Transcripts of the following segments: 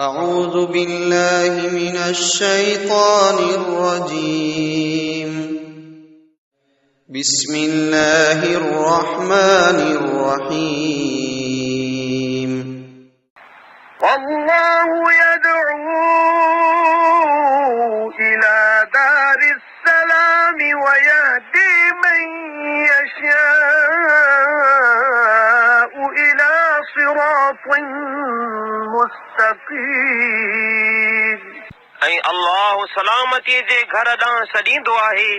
अऊज़ु बिल्लाहि मिनश शैतानिर रजीम। बिस्मिल्लाहिर रहमानिर रहीम। वल्लाहु यदऊ इला दारिस सलाम व यहदी मन यशाउ इला सिरातिन मुस्तकीम। ऐं अल्लाह सलामती जे घर ॾांहुं सॾींदो आहे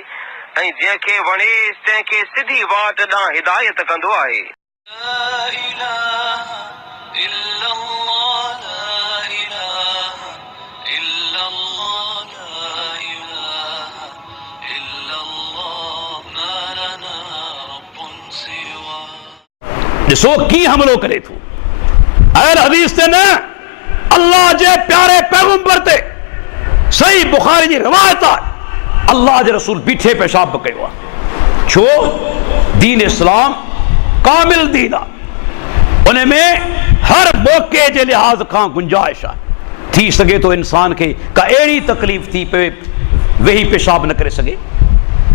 ऐं जंहिंखे वणेसि तंहिंखे सिधी वाट ॾांहुं हिदायत कंदो आहे। ॾिसो कीअं हमलो करे थो। अहल हदीस ते न, अल्लाह जे प्यारे पैगंबर ते सही बुखारी जी रिवायत आहे, अल्लाह जे रसूल बीठे पेशाब कयो आहे। छो? दीन इस्लाम कामिल दीन आहे, उन में हर मौके जे लिहाज खां गुंजाइश आहे। थी सघे तो इंसान खे का अहिड़ी तकलीफ़ थी पए वेही पेशाब न करे सघे,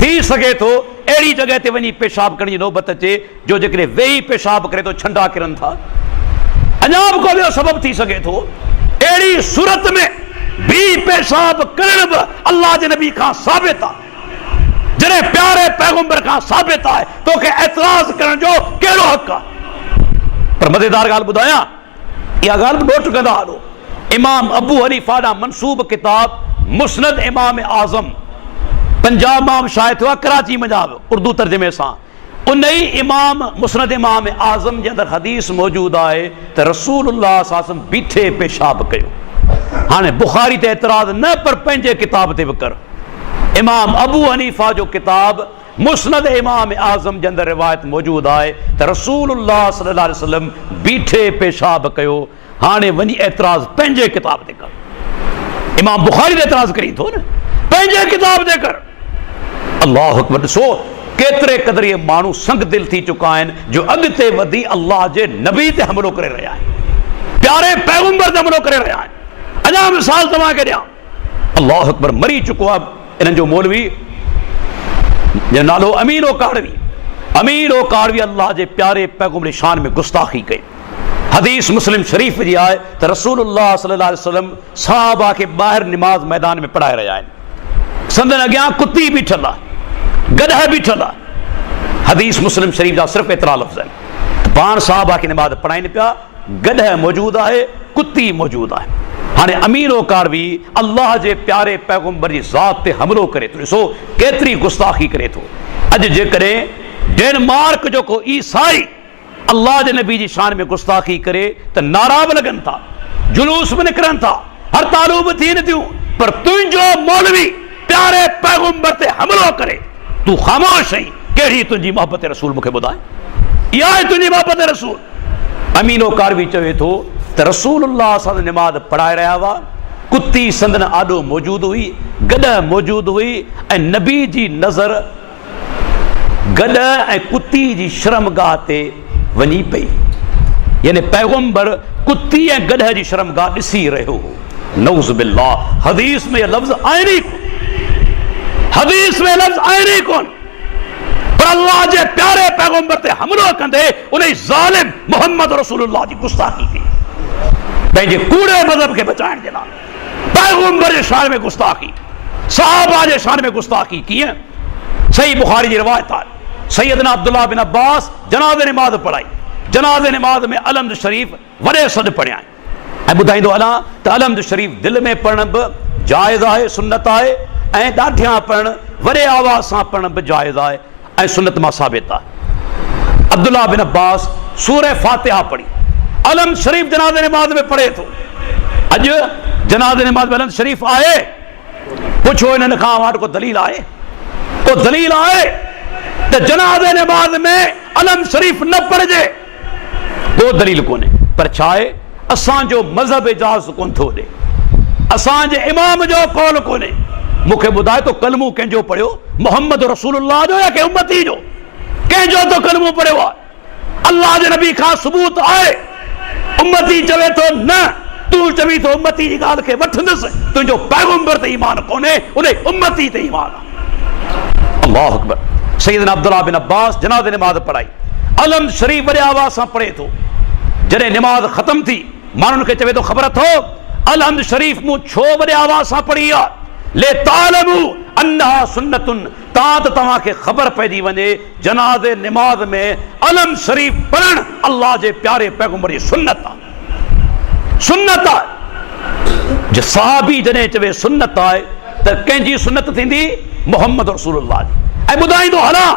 थी सघे तो अहिड़ी जॻह ते वञी पेशाब करण जी नौबत अचे जो जेकॾहिं वेही पेशाब करे तो छंडा किरनि था। अञा बि को ॿियो सबबु थी सघे थो। अहिड़ी सूरत में भी पेशाब करण बि अल्लाह जे नबी खां साबित आहे। जॾहिं प्यारे पैगंबर खां साबित आहे तोखे एतराज़ करण जो कहिड़ो हक़ आहे? पर मज़ेदार ॻाल्हि ॿुधायां, इहा ॻाल्हि बि नोट कंदा हलो। इमाम अबू हनीफा ॾांहुं मनसूब किताब मुस्नद इमाम आज़म, पंजाब मां शाये थियो आहे, कराची मंझां उर्दू तर्जुमे सां। उन ई इमाम मुस्नद इमाम आज़म जे अंदरि हदीस मौजूद आहे त रसूलुल्लाह सल्लल्लाहु अलैहि वसल्लम बीठे पेशाब कयो। हाणे बुखारी ते एतराज़ न, पर पंहिंजे किताब ते बि कर। इमाम अबू हनीफा जो किताब मुस्नद इमाम आज़म जे अंदरि रिवायत मौजूद आहे त रसूलुल्लाह सल्लल्लाहु अलैहि वसल्लम बीठे पेशाब कयो। हाणे वञी एतराज़ पंहिंजे किताब ते कर। इमाम बुखारी ते एतराज़ करी थो न, पंहिंजे किताब ते कर। अल्लाह अकबर। ॾिसो केतिरे क़दर इहे माण्हू संग दिल थी चुका आहिनि जो अॻिते वधी अल्लाह जे नबी ते हमलो करे रहिया आहिनि, प्यारे पैगंबर ते हमलो करे रहिया आहिनि। अञा मिसाल तव्हांखे ॾियां, अल्लाह अकबर, मरी चुको आहे इन्हनि जो मौलवी जो नालो अमीर काड़वी। अमीर काड़वी अल्लाह जे प्यारे पैगंबर जी शान में गुस्ताखी कई। हदीस मुस्लिम शरीफ जी आहे त रसूलुल्लाह सल्लल्लाहु अलैहि वसल्लम सहाबा खे ॿाहिरि निमाज़ मैदान में पढ़ाए रहिया आहिनि। संदन अॻियां कुती बीठल आहे, गदह बीठल आहे। हदीस मुस्लिम शरीफ जा सिर्फ़ एतिरा लफ़्ज़ आहिनि। पाण साहबा खे निमाज़ पढ़ाइनि पिया, गदह मौजूद आहे, कुती मौजूद आहे। हाणे अमीर काड़वी अल्लाह जे प्यारे पैगंबर जी ज़ात ते हमलो करे थो। ॾिसो केतिरी गुस्ताखी करे थो। अॼु जेकॾहिं डेनमार्क जो को ईसाई अल्लाह जे नबी जी शान में गुस्ताखी करे त नारा बि लॻनि था, जुलूस बि निकिरनि था, हड़तालूं बि थियनि थियूं, पर तुंहिंजो मौलवी प्यारे पैगंबर ते हमलो करे, तू ख़ामोश आहीं। कहिड़ी तुंहिंजी मोहब्बत रसूल मूंखे ॿुधाए, इहा आहे तुंहिंजी मोहब्बत रसूल। अमीनो कारवी चवे थो त रसूलुल्लाह सां निमाज़ पढ़ाए रहिया हुआ, कुती संदन आॾो मौजूद हुई, गॾह मौजूद हुई, ऐं नबी जी नज़र गॾह ऐं कुती जी शर्मगाह ते वञी पई। यानी पैगंबर कुती ऐं गॾह जी शर्मगाह ॾिसी रहियो हो। नऊज़ बिल्लाह। हदीस में लफ़्ज़ आहिनि ई कोन, हदीस में लफ़्ज़ आहिनि ई कोन, पर अल्लाह जे प्यारे पैगंबर ते हमलो कंदे उन ज़ालिम मोहम्मद रसूलुल्लाह जी गुस्ताखी कई। पंहिंजे कूड़े मज़हब खे बचाइण जे लाइ पैगंबर जे शान में गुस्ताखी, सहाबा जे शान में गुस्ताखी। कीअं? सही बुखारी जी रिवायत आहे, सैयदना अब्दुल्लाह बिन अब्बास जनाज़े निमाज़ पढ़ाई। जनाज़े निमाज़ में अलम्द शरीफ वॾे सॾु पढ़िया ऐं ॿुधाईंदो हलां त अलम्द शरीफ दिलि में पढ़ण बि जाइज़ आहे, सुन्नत आहे, ऐं ॾाढियां पढ़ण, वॾे आवाज़ सां पढ़ण बि जाइज़ आहे ऐं सुन्नत मां साबित आहे। अब्दुल्लाह बिन अब्बास सूरह फातिहा पढ़ी, अलम्द शरीफ जनाज़े निमाज़ में पढ़े थो। अॼु जनाज़े निमाज़ में अलम्द शरीफ आहे? पुछो हिननि खां वटि को दलील आहे? को दलील आहे त जनाज़े निमाज़ में अलम्द शरीफ न पढ़जे? को दलील कोन्हे। पर छा आहे, असांजो मज़हब इजाज़त कोन थो ॾे, असांजे इमाम जो कौल कोन्हे। मूंखे ॿुधाए तो कलमो कंहिंजो पढ़ियो, मोहम्मद रसूलुल्लाह जो या कंहिं उम्मती जो? कंहिंजो तो कलमो पढ़ियो आहे? अल्लाह जे नबी खां सबूत आहे? उम्मती चवे तो न, तू चवी तो उम्मती जी गाल के वठंदुसि, तुंहिंजो पैगंबर ते ईमान कोन्हे, उन उम्मती ते ईमान आहे। अल्लाहु अकबर। सैयदना अब्दुल्लाह बिन अब्बास जनाज़े नमाज पढ़ाई, अलम शरीफ वॾे आवाज़ सां पढ़े थो। जॾहिं नमाज ख़त्म थी, माण्हुनि खे चवे थो ख़बर अथव अलहम्द शरीफ मूं छो वॾे आवाज़ सां पढ़ी आहे? ले तालमू अन्नहा सुन्नतुन, तां त तव्हांखे ख़बर पइजी वञे जनाज़े नमाज में अलम शरीफ पढ़णु अल्लाह जे प्यारे पैगंबर जी सुन्नत आहे। सुन्नत आहे। जे सहाबी जॾहिं चवे सुन्नत आहे त कंहिंजी सुन्नत थींदी? मोहम्मद रसूलुल्लाह जी। ऐं ॿुधाईंदो हलां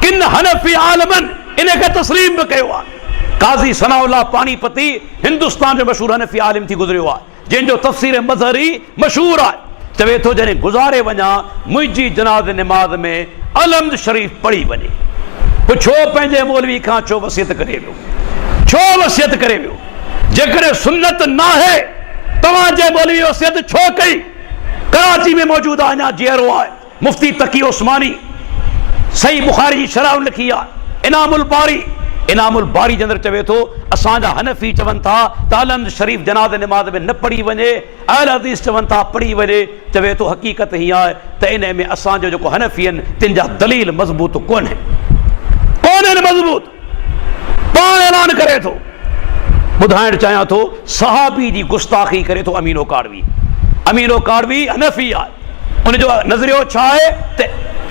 किन हनफी आलमनि इन खे तस्लीम बि कयो आहे। काज़ी सनाउल्लाह पानीपती हिंदुस्तान जो मशहूरु हनफी आलिम थी गुज़रियो आहे, जंहिंजो तफ़सीर मज़हरी मशहूरु आहे। चवे थो जॾहिं गुज़ारे वञा मुंहिंजी जनाज़े नमाज में अलहम्द शरीफ पढ़ी वञे। पुछो पंहिंजे मौलवी खां छो वसियत करे वियो, छो वसियत करे वियो? जेकॾहिं सुन्नत न आहे तव्हांजे मौलवी वसियत छो कई? कराची में मौजूदु आहे, अञा जीअरो आहे, मुफ्ती तकी उस्मानी सही बुखारी जी शरह लिखी आहे, इनामुल बारी। इनामुल बारी जे अंदरि चवे थो असांजा हनफी चवनि था त अलहम्द शरीफ जनाज़े नमाज में न पढ़ी वञे, अहल हदीस चवनि था पढ़ी वञे। चवे थो हक़ीक़त हीअ आहे त इन में असांजो जेको हनफी आहिनि तिन जा दलील मज़बूत कोन्हनि मज़बूत। पाण ऐलान करे थो। ॿुधाइणु चाहियां थो सहाबी जी गुस्ताखी करे थो अमीनो काड़वी। अमीनो काड़वी हनफी आहे, उनजो नज़रियो छा आहे त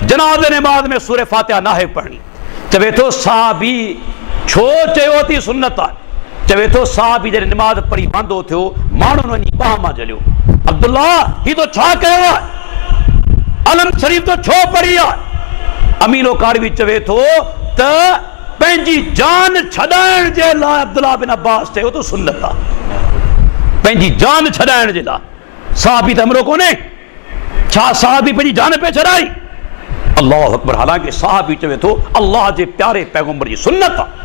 जनाज़े नमाज में सूरह फातिहा नाहे पढ़णी। चवे थो सहाबी छो चयो थी सुन्नत आहे? चवे थो सहाबी जॾहिं नमाज पढ़ी वांदो थियो माण्हुनि वञी बाह मां झलियो, अब्दुल्ला ही तो छा कयो आहे? अलम शरीफ तो छो पढ़ी आहे? अमीनो काड़वी चवे थो त पंहिंजी जान छॾाइण जे लाइ अब्दुल्ला बिन अब्बास चयो तो सुन्नत आहे। पंहिंजी जान छॾाइण जे लाइ। सहाबी त अमरो कोन्हे छा? सहाबी पंहिंजी जान पे छॾाई? अल्लाहु अकबर। हालांकि सहाबी चवे थो अल्लाह जे प्यारे पैगंबर जी सुन्नत आहे।